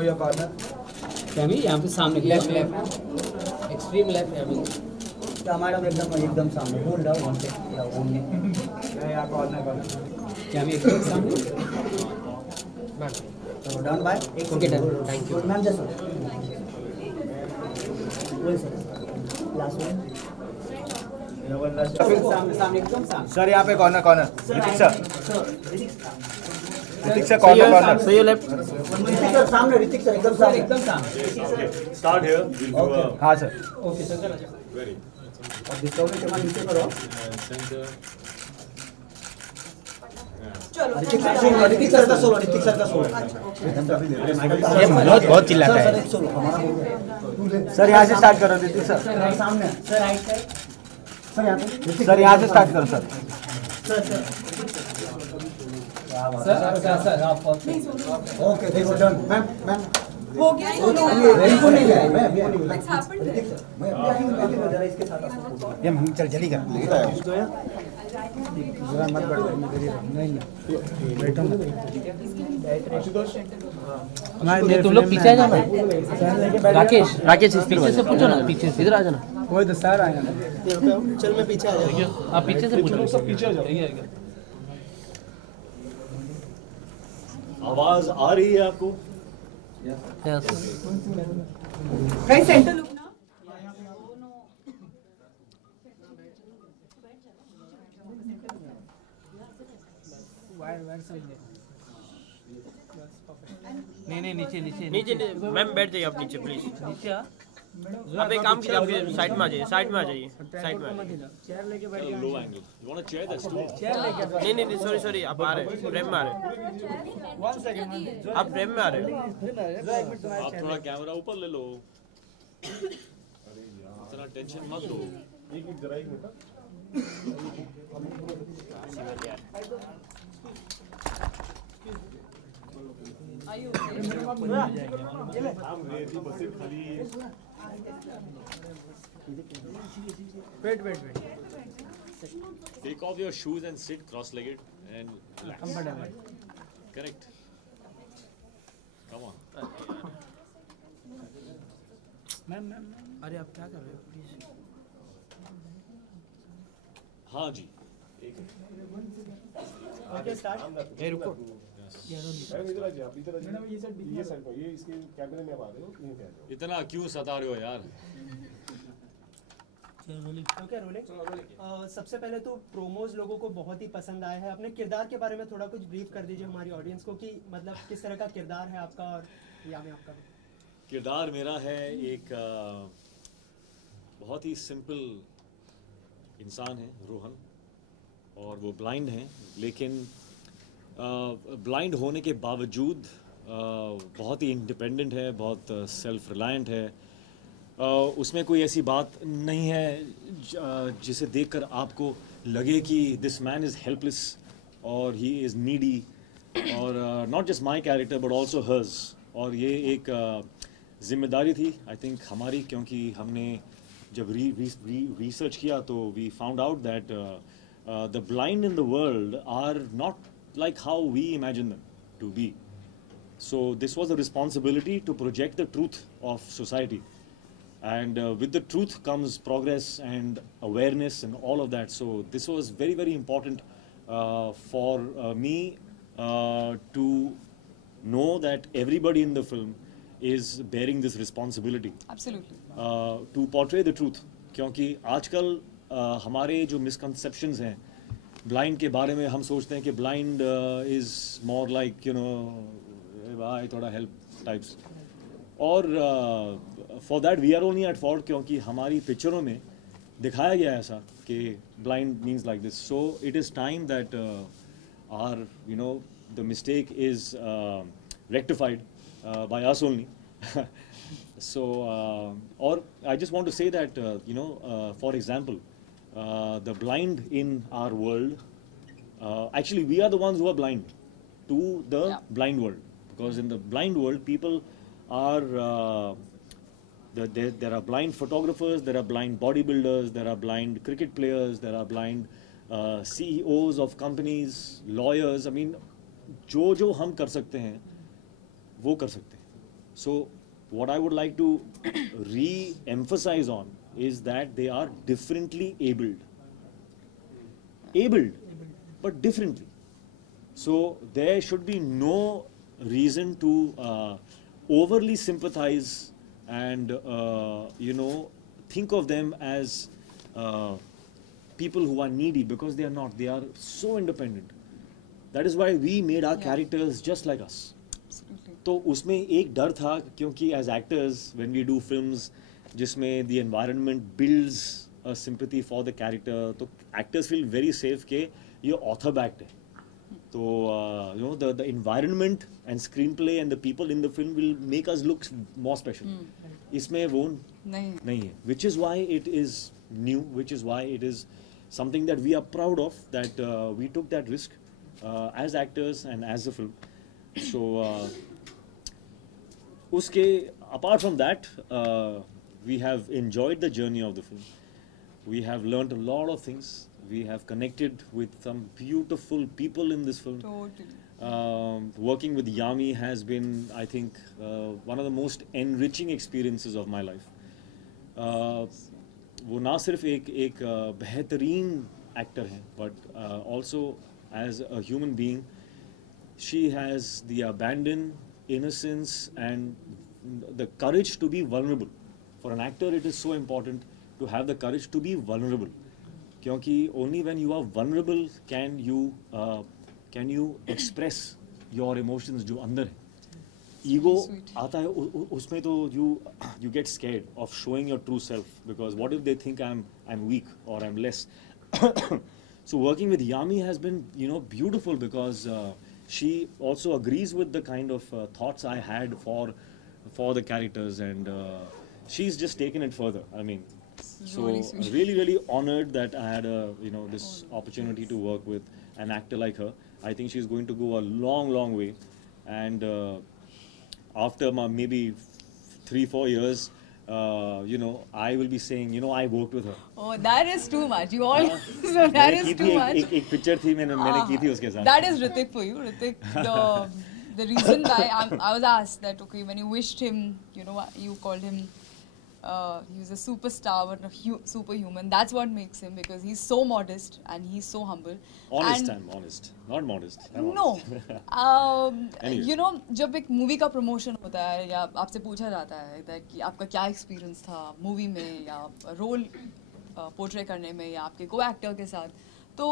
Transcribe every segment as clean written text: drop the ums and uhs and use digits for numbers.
move your corner. क्या मैं यहाँ पे सामने लेफ्ट एक्सट्रीम लेफ्ट है अभी क्या मैडम एकदम सामने होल्ड डाउन वन से ओनली या कॉर्नर क्या मैं एकदम सामने तो done by okay done thank you ma'am just बोल सर लास्ट वन सामने एकदम सामने सर यहाँ पे corner Hrithik sir corner so you left Hrithik sir सामने ऋतिक सर एकदम सामने Start here. We'll do a हाँ सर ओके सर very अब डिस्कवरी के बाद नीचे करो center. ऋतिक सर का सोलो ये मनोज बहुत चिल्लाता है सर यहाँ से स्टार्ट करो ऋतिक सर सामने सर राइट साइड सर यहाँ से स्टार्ट करो सर सर ओके देखो डन मैम हो गया सोलो बिल्कुल नहीं है मैं What's happened? जरा इसके साथ ये चल जल्दी कर मत नहीं तुम लोग पीछे आ जाना राकेश पीछे से पूछो ना पीछे से इधर आ जाना वही तो सर आएगा ना चल मैं पीछे आ जाऊंगा आप पीछे से पूछो सब पीछे आ जाओ आवाज आ रही है आपको? Guys, center look now. नहीं नीचे नीचे मैम बैठ जाइए आप नीचे प्लीज नीचे आ आप एक काम कीजिए आपके साइड में आ जाइए साइड में आ जाइए साइड में आ जाइए Low angle. You want a chair? That's too. नहीं सॉरी आप आ रहे हैं फ्रेम में आ रहे हैं आप फ्रेम में आ रहे हैं आप थोड़ा कैमरा ऊपर ले लो. इतना टेंशन मत लो. Are you okay? Wait Take off your shoes and sit cross-legged and relax. Correct. Come on. Ma'am अरे आप क्या कर रहे हो प्लीज हाँ जी. ओके स्टार्ट ए रुको इतना क्यों सता रहे हो यार? ओके रोलिंग सबसे पहले तो प्रोमोज लोगों को बहुत ही पसंद आया है. अपने किरदार के बारे में थोड़ा कुछ ब्रीफ कर दीजिए हमारी ऑडियंस को कि मतलब किस तरह का किरदार है आपका और या में आपका किरदार मेरा है एक बहुत ही सिंपल इंसान है रोहन और वो ब्लाइंड है लेकिन ब्लाइंड होने के बावजूद बहुत ही इंडिपेंडेंट है बहुत सेल्फ रिलायंट है. उसमें कोई ऐसी बात नहीं है जिसे देखकर आपको लगे कि this man is helpless or he is needy or not just my character but also hers. और ये एक जिम्मेदारी थी आई थिंक हमारी क्योंकि हमने जब रिसर्च किया तो we found out that the blind in the world are not like how we imagine them to be. So this was a responsibility to project the truth of society. And with the truth comes progress and awareness and all of that. So this was very, very important for me to know that everybody in the film is bearing this responsibility. Absolutely. To portray the truth. क्योंकि आजकल हमारे जो misconceptions हैं blind के बारे में हम सोचते हैं कि blind is more like you know भाई थोड़ा हेल्प टाइप्स और for that we are only at fault क्योंकि हमारी पिक्चरों में दिखाया गया ऐसा कि blind means like this. So it is time that are you know the mistake is rectified by us only. So or I just want to say that you know for example the blind in our world actually we are the ones who are blind to the blind world because in the blind world people are there are blind photographers, there are blind bodybuilders, there are blind cricket players, there are blind CEOs of companies, lawyers. I mean जो हम कर सकते हैं वो कर सकते हैं. So what I would like to re-emphasize on is that they are differently abled, but differently. So there should be no reason to overly sympathize and think of them as people who are needy, because they are not. They are so independent. That is why we made our characters just like us. तो उसमें एक डर था, क्योंकि as actors when we do films जिसमें the environment builds a sympathy for the character, तो actors feel very safe कि ये author backed है. So the environment and screenplay and the people in the film will make us look more special. इसमें वो नहीं है, which is why it is new, which is why it is something that we are proud of, that we took that risk as actors and as a film. So apart from that, we have enjoyed the journey of the film. We have learned a lot of things. We have connected with some beautiful people in this film. Totally. Working with Yami has been, I think, one of the most enriching experiences of my life. वो ना सिर्फ एक बेहतरीन actor हैं, but also as a human being, she has the abandon, innocence and the courage to be vulnerable. For an actor, it is so important to have the courage to be vulnerable. क्योंकि only when you are vulnerable can you express your emotions जो अंदर है. Ego आता है उसमें तो you get scared of showing your true self, because what if they think I'm weak or I'm less. So working with Yami has been beautiful, because she also agrees with the kind of thoughts I had for the characters, and she's just taken it further. I mean, so really honored that I had this opportunity to work with an actor like her. I think she's going to go a long way, and after maybe 3-4 years, I will be saying, I worked with her. Oh, that is too much. You all, so that is too much. एक picture थी मैंने की थी उसके साथ. That is Hrithik for you, Hrithik. The reason why I was asked that, okay, when you wished him, you called him, he was a superstar but a superhuman. That's what makes him, because he's so modest and he's so humble. I'm honest, not modest. No. Anyway. जब एक movie का promotion होता है या आपसे पूछा जाता है कि आपका क्या एक्सपीरियंस था मूवी में या रोल पोर्ट्रे करने में या आपके को एक्टर के साथ, तो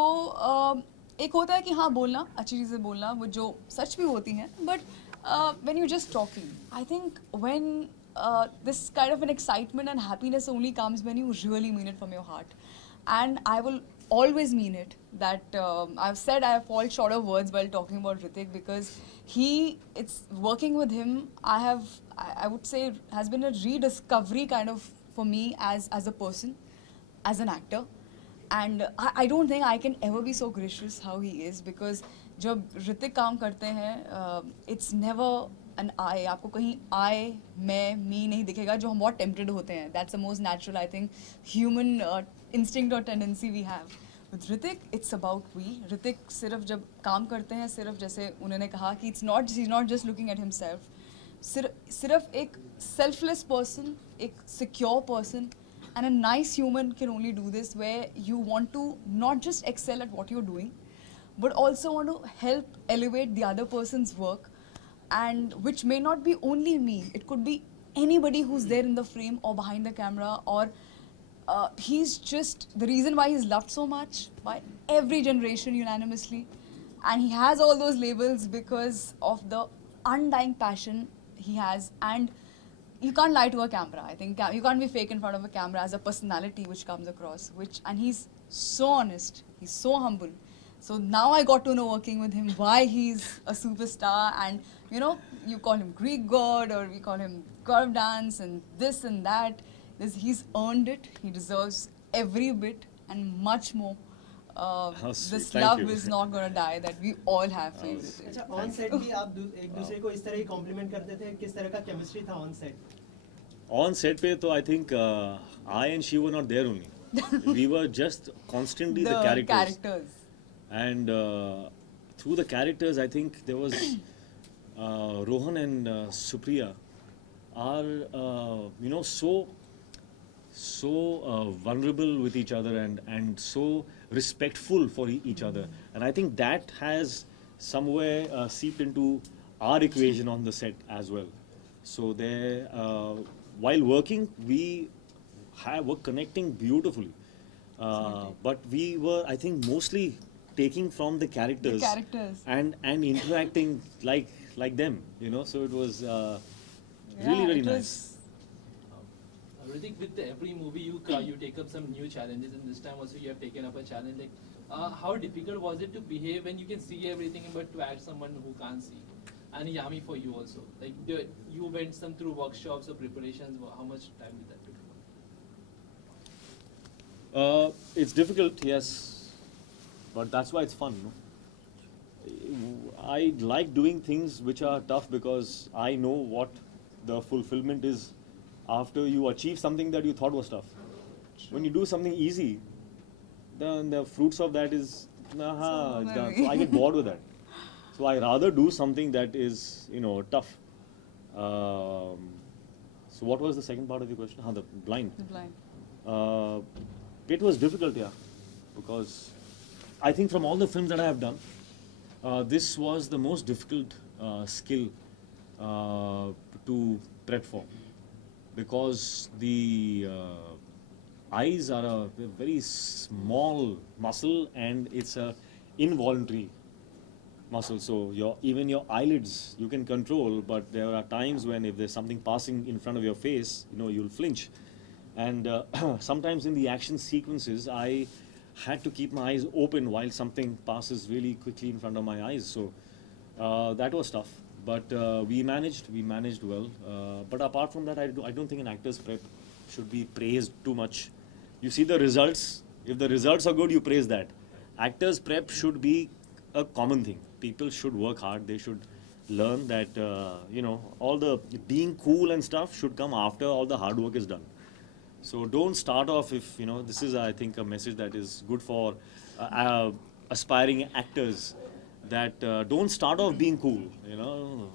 एक होता है कि हाँ बोलना, अच्छी चीज़ें बोलना, वो जो सच भी होती हैं, but when you're just talking, I think when this kind of an excitement and happiness only comes when you really mean it from your heart. And I will always mean it, that I've said I fall short of words while talking about Hrithik, because it's working with him, I would say has been a rediscovery kind of for me as a person, as an actor. And I don't think I can ever be so gracious how he is, because जब ऋतिक काम करते हैं, it's never an I. आपको कहीं I, मैं, me नहीं दिखेगा, जो हम बहुत tempted होते हैं. That's the most natural, I think, human instinct or tendency we have. With Hrithik, it's about we. Hrithik सिर्फ जब काम करते हैं, सिर्फ जैसे उन्होंने कहा कि he's not just looking at himself. सिर्फ एक selfless person, एक secure person, and a nice human can only do this, where you want to not just excel at what you're doing, but also want to help elevate the other person's work, and which may not be only me. It could be anybody who's there in the frame or behind the camera, or he's just the reason why he's loved so much by every generation unanimously, and he has all those labels because of the undying passion he has. And you can't lie to a camera. I think you can't be fake in front of a camera as a personality which comes across, and he's so honest, he's so humble. So now I got to know, working with him, why he's a superstar. And you call him Greek god, or we call him curve dance and this and that. He's earned it. He deserves every bit and much more. This love is not going to die that we all have for you. अच्छा, on set भी आप एक दूसरे को इस तरह ही compliment करते थे, किस तरह का chemistry था on set? On set पे तो I think I and she were not there only. We were just constantly the characters. And through the characters, I think there was Rohan and Supriya. are so vulnerable with each other and so respectful for each other, and I think that has somewhere seeped into our equation on the set as well. So there, while working, we were connecting beautifully, but we were, I think, mostly taking from the characters, and interacting like them, So it was really nice. Hrithik, with every movie you take up some new challenges, and this time also you have taken up a challenge. Like, how difficult was it to behave when you can see everything, but to act someone who can't see? And Yami, for you also, like you went through workshops or preparations. How much time did that take? It's difficult, yes, but that's why it's fun. I like doing things which are tough because I know what the fulfillment is after you achieve something that you thought was tough. When you do something easy, then the fruits of that is, it's done. So I get bored with that. So I rather do something that is, tough. So what was the second part of the question? The blind. The blind. It was difficult, yeah, because I think from all the films that I have done, this was the most difficult skill to prep for, because the eyes are a very small muscle and it's a involuntary muscle. So even your eyelids you can control, but there are times when if there's something passing in front of your face, you'll flinch. And sometimes in the action sequences, I had to keep my eyes open while something passes really quickly in front of my eyes. So that was tough, but we managed well. But apart from that, I don't think an actor's prep should be praised too much. You see the results. If the results are good, you praise that. Actors' prep should be a common thing. People should work hard. They should learn that, all the being cool and stuff should come after all the hard work is done. So don't start off if, this is, I think, a message that is good for aspiring actors, that don't start off being cool, I'm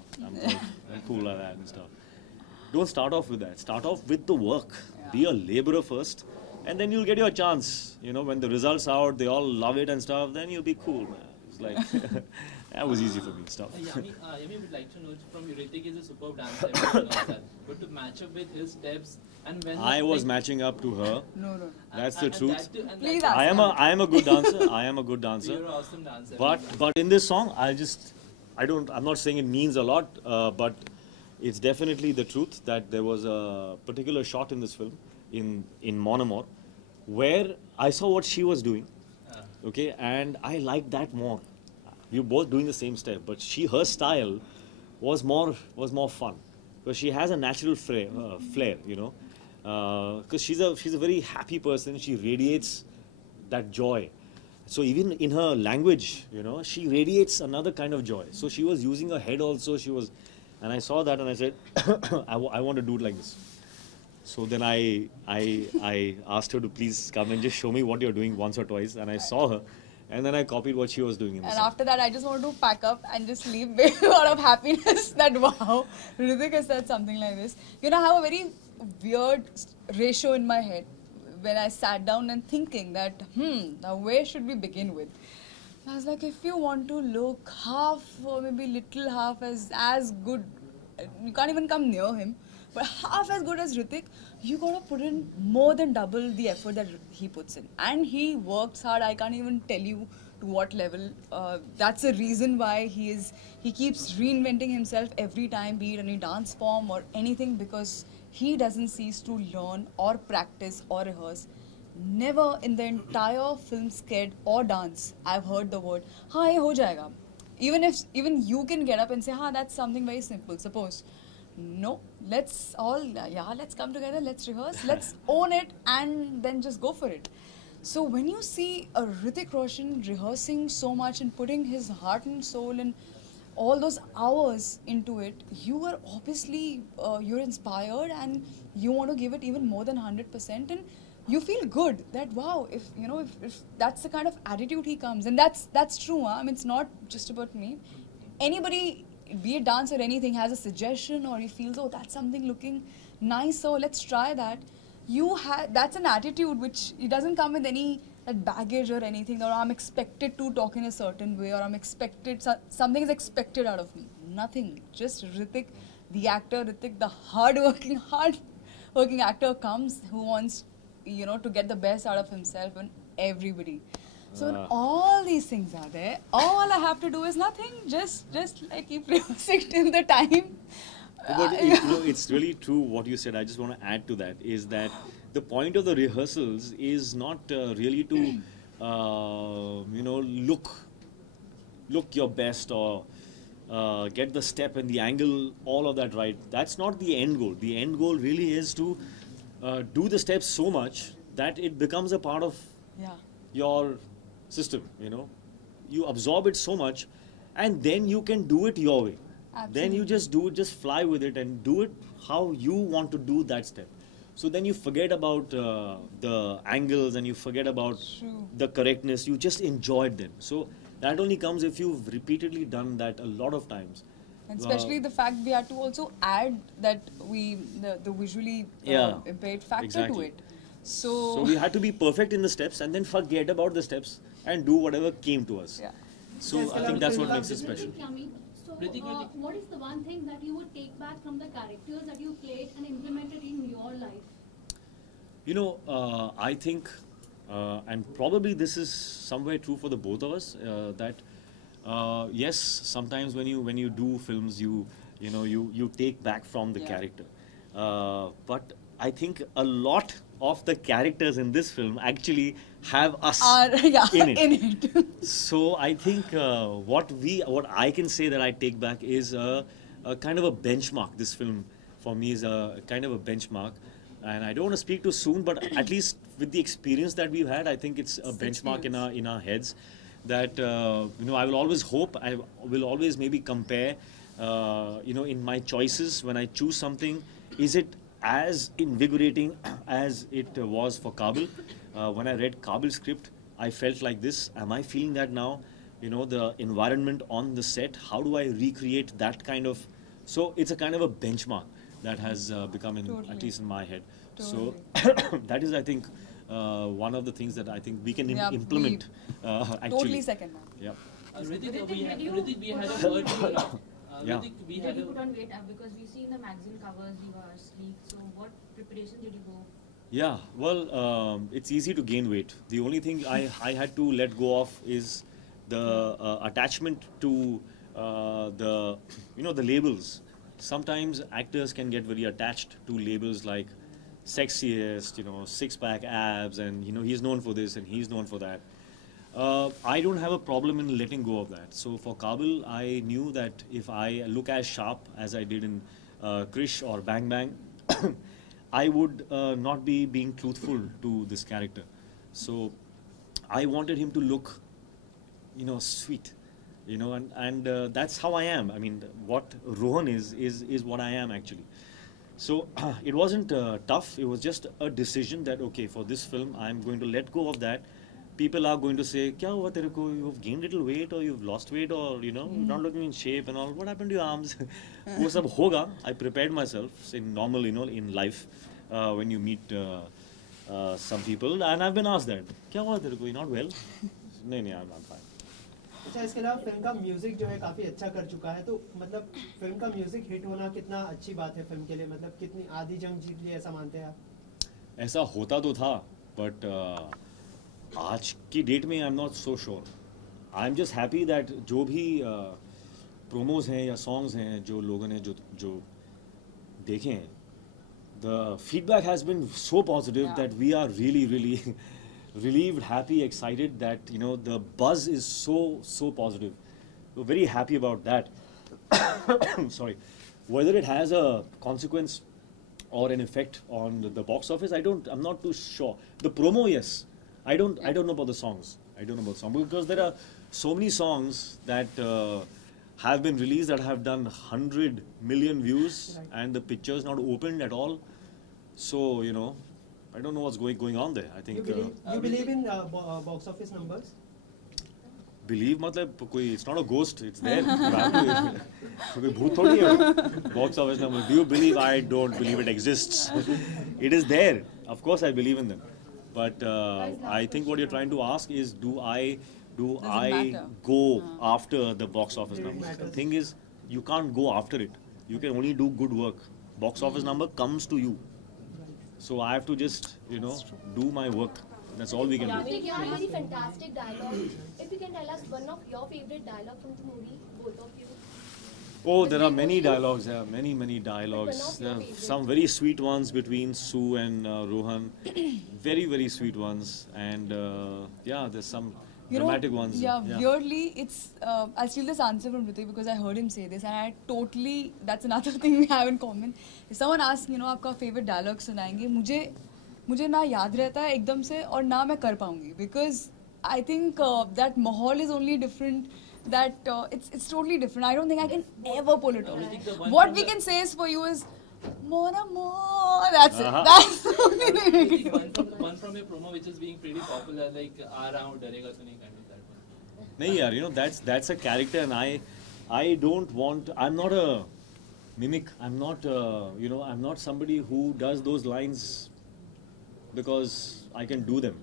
cool like that and stuff. Don't start off with that. Start off with the work. Yeah. Be a laborer first, and then you'll get your chance. When the results are out, they all love it and stuff, then you'll be cool, man. It's like, that was easy for me, stuff. Yami would like to know from you, Hrithik is a superb dancer, but to match up with his steps, and when I was matching up to her. No. That's the truth. Please I am a good dancer. I am a good dancer. You're an awesome dancer. But in this song, I'm not saying it means a lot, but it's definitely the truth that there was a particular shot in this film, in Mon Amour, where I saw what she was doing, okay, and I liked that more. We were both doing the same step, but her style was more fun, because she has a natural flair, because she's a very happy person. She radiates that joy. So even in her language, she radiates another kind of joy. So she was using her head also. And I saw that and I said, I want to do it like this. So then I asked her to please come and just show me what you're doing once or twice. And I saw her. And then I copied what she was doing in the And song. after that, I just wanted to pack up and just leave out of happiness that, wow, Hrithik has said something like this. I have a very weird ratio in my head when I sat down and thinking that, now where should we begin with? I was like, if you want to look half or maybe little half as good, you can't even come near him, but half as good as Hrithik, you gotta put in more than double the effort that he puts in. And he works hard. I can't even tell you to what level. That's the reason why he keeps reinventing himself every time, be it any dance form or anything, because he doesn't cease to learn or practice or rehearse. Never in the entire film sked or dance I've heard the word, ye ho jayega. Even you can get up and say, that's something very simple. Suppose, no, let's come together, let's rehearse, let's own it, and then just go for it. So when you see a Hrithik Roshan rehearsing so much and putting his heart and soul and all those hours into it, you are obviously you're inspired and you want to give it even more than 100%, and you feel good that, wow, if that's the kind of attitude he comes, and that's true. I mean, it's not just about me. Anybody be it dance or anything, has a suggestion or he feels, oh, that's something looking nice, so let's try that. That's an attitude which it doesn't come with any that baggage or anything, or I'm expected to talk in a certain way, or I'm expected, something is expected out of me. Nothing. Just Hrithik, the actor, Hrithik, the hard-working actor comes who wants, you know, to get the best out of himself and everybody. So when all these things are there, all I have to do is nothing. Just like keep rehearsing till the time. But you know, it's really true what you said. I just want to add to that is that the point of the rehearsals is not really to you know, look your best or get the step and the angle, all of that right. That's not the end goal. The end goal really is to do the steps so much that it becomes a part of your system. You know, you absorb it so much, and then you can do it your way. Absolutely. Then you just do it, just fly with it and do it how you want to do that step. So then you forget about the angles and you forget about the correctness. You just enjoy it then. So that only comes if you've repeatedly done that a lot of times. And especially the fact we had to also add that the visually impaired factor to it. So we had to be perfect in the steps and then forget about the steps and do whatever came to us. Yeah. So I think that's what makes it special. So, what is the one thing that you would take back from the characters that you played and implemented in your life? You know, I think, and probably this is somewhere true for the both of us, that yes, sometimes when you do films, you take back from the character, but I think a lot of the characters in this film actually have us in it. So I think what I can say that I take back is a kind of a benchmark. This film for me is a kind of a benchmark, and I don't want to speak too soon, but at least with the experience that we've had, I think it's a benchmark in our heads. That you know, I will always hope, I will always maybe compare, you know, in my choices when I choose something, is it as invigorating as it was for Kaabil? When I read Kaabil's script, I felt like this. Am I feeling that now? You know, the environment on the set, how do I recreate that kind of... So it's a kind of a benchmark that has become, at least in my head. So that is, I think, one of the things that I think we can implement. Actually. Totally second that. Yeah. Hrithik, we had a word with you. Hrithik, we Did had you a... put on weight because we see in the magazine covers you are sleek. So what preparation did you go? Yeah, well, it's easy to gain weight. The only thing I had to let go of is the attachment to the labels. Sometimes actors can get very attached to labels like sexiest, you know, six-pack abs, and you know, he's known for this and he's known for that. I don't have a problem in letting go of that. So for Kaabil, I knew that if I look as sharp as I did in Krish or Bang Bang, I would not be being truthful to this character. So I wanted him to look, you know, sweet, you know, and that's how I am. I mean, what Rohan is what I am actually. So it wasn't tough. It was just a decision that, okay, for this film, I'm going to let go of that. People are going to say, "Kya hua tere ko? You've gained little weight, or you've lost weight, or you know, you're not looking in shape and all. What happened to your arms?" वो सब होगा. I prepared myself in normal, you know, in life when you meet some people, and I've been asked that, "Kya hua tere ko? You're not well?" नहीं, I'm fine. अच्छा, इसके अलावा film का music जो है काफी अच्छा कर चुका है, तो मतलब फिल्म का म्यूजिक हिट होना कितना अच्छी बात है फिल्म के लिए, मतलब कितनी आधी जंग जीत ली ऐसा मानते हैं आप? ऐसा होता तो था, but आज की डेट में I am not so sure. I am just happy that जो भी प्रोमोज हैं या सॉन्ग्स हैं जो लोगों ने जो देखे हैं, the feedback has been so positive that we are really relieved, happy, excited that, you know, the buzz is so positive. We're very happy about that. Sorry. Whether it has a consequence or an effect on the box office, I'm not too sure. The promo, yes. I don't know about the songs. I don't know about songs because there are so many songs that have been released that have done 100 million views and the picture's not opened at all. So, you know, I don't know what's going on there. I think you believe in box office numbers? Believe मतलब कोई, it's not a ghost, it's there. कोई भूत थोड़ी है. Box office number. Do you believe? I don't believe it exists. It is there. Of course, I believe in them. But I think what you're trying to ask is, do I matter. go after the box office numbers? The thing is, you can't go after it. You can only do good work. Box office number comes to you. So I have to just, do my work. That's all we can do. Ritik, you have very fantastic dialogue. If you can tell us one of your favorite dialogue from the movie, both of you. Oh, there are many dialogues. There are many dialogues. There are some very sweet ones between Sue and Rohan. Very sweet ones. And there's some dramatic ones. Yeah, weirdly, it's. I'll steal this answer from Ritik because I heard him say this, and I totally. That's another thing we have in common. If someone asks, आपका favorite dialogue सुनाएंगे, मुझे ना याद रहता है एकदम से और ना मैं कर पाऊंगी, because I think that mahal is only different. That it's totally different. I don't think I can ever pull it off. What we can say is for you is more. That's it. That's the only thing we can do. One from a promo which is being pretty popular, like "Aa raha hu, darega to nahi," kind of that one. नहीं यार, that's a character, and I don't want. I'm not a mimic. I'm not I'm not somebody who does those lines because I can do them.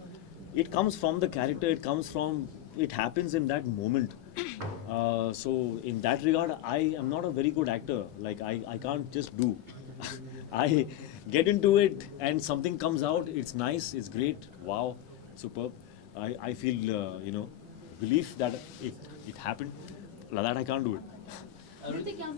It comes from the character. It happens in that moment. So in that regard, I am not a very good actor. Like I can't just do. I get into it and something comes out. It's nice. It's great. Wow, superb. I feel relief that it happened. Like that I can't do it.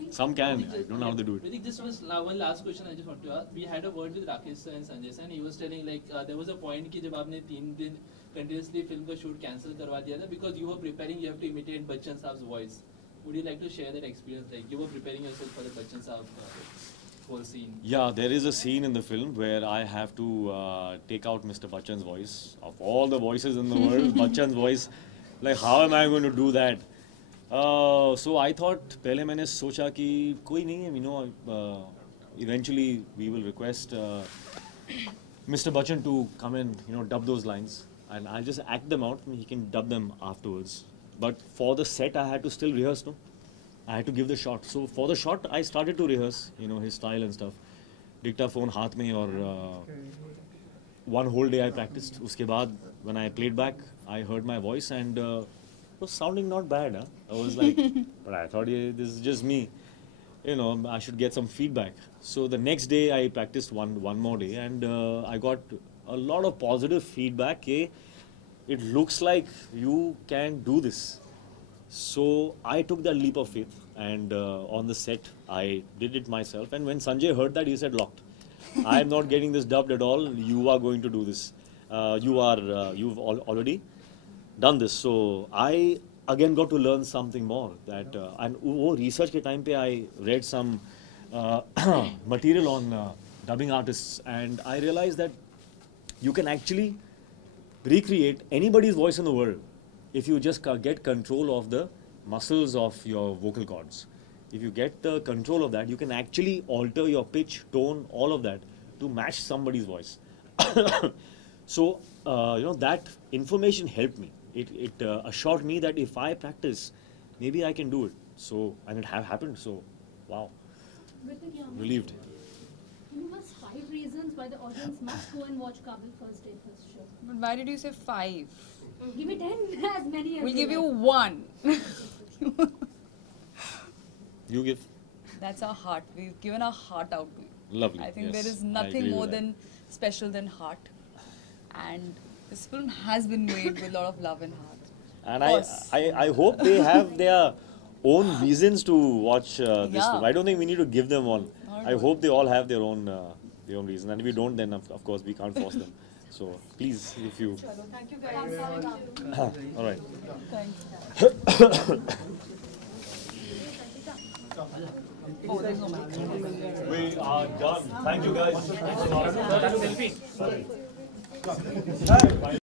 Some can. I don't know how they do it. Ritik, this was one last question I just want to ask. We had a word with Rakesh sir and Sanjay sir, and he was telling there was a point कि जब आपने 3 दिन continuously film का shoot cancel करवा दिया था because you were preparing, you have to imitate Bachchan Saab's voice. Would you like to share that experience? Like you were preparing yourself for the Bachchan Saab whole scene. Yeah, there is a scene in the film where I have to take out Mr. Bachchan's voice. Of all the voices in the world, Bachchan's voice. Like how am I going to do that? So I thought पहले मैंने सोचा कि कोई नहीं है, eventually we will request Mr. Bachchan to come and dub those lines, and I'll just act them out and he can dub them afterwards. But for the set I had to still rehearse, no? I had to give the shot. So for the shot I started to rehearse, his style and stuff. Dictaphone हाथ में और one whole day I practiced. उसके बाद when I played back, I heard my voice and it was sounding not bad. Huh? I was like, but I thought this is just me. I should get some feedback. So the next day I practiced one more day, and I got a lot of positive feedback. It looks like you can do this. So I took that leap of faith, and on the set I did it myself. And when Sanjay heard that, he said, "Locked. I am not getting this dubbed at all. You are going to do this. You've already done this." So I again got to learn something more. That and वो research के time पे I read some material on dubbing artists, and I realized that you can actually recreate anybody's voice in the world if you just get control of the muscles of your vocal cords. If you get the control of that, you can actually alter your pitch, tone, all of that to match somebody's voice. So that information helped me. It assured me that if I practice, maybe I can do it. So, and it happened. So, wow, relieved. Give us 5 reasons why the audience must go and watch Kabil First Day First Show. But why did you say 5? Give me 10, as many as We'll you give you like. 1. You give. That's our heart. We've given our heart out to you. Lovely. I think yes, there is I nothing agree more with that. than special than heart. And this film has been made with a lot of love and heart. And Of course. I hope they have their own reasons to watch this Yeah. film. I don't think we need to give them one. Not I at all. hope they all have their own reason. And if we don't, then of course we can't force them. So please, if you. Thank you guys. All right. Thanks. We are done. Thank you guys. Thanks a lot.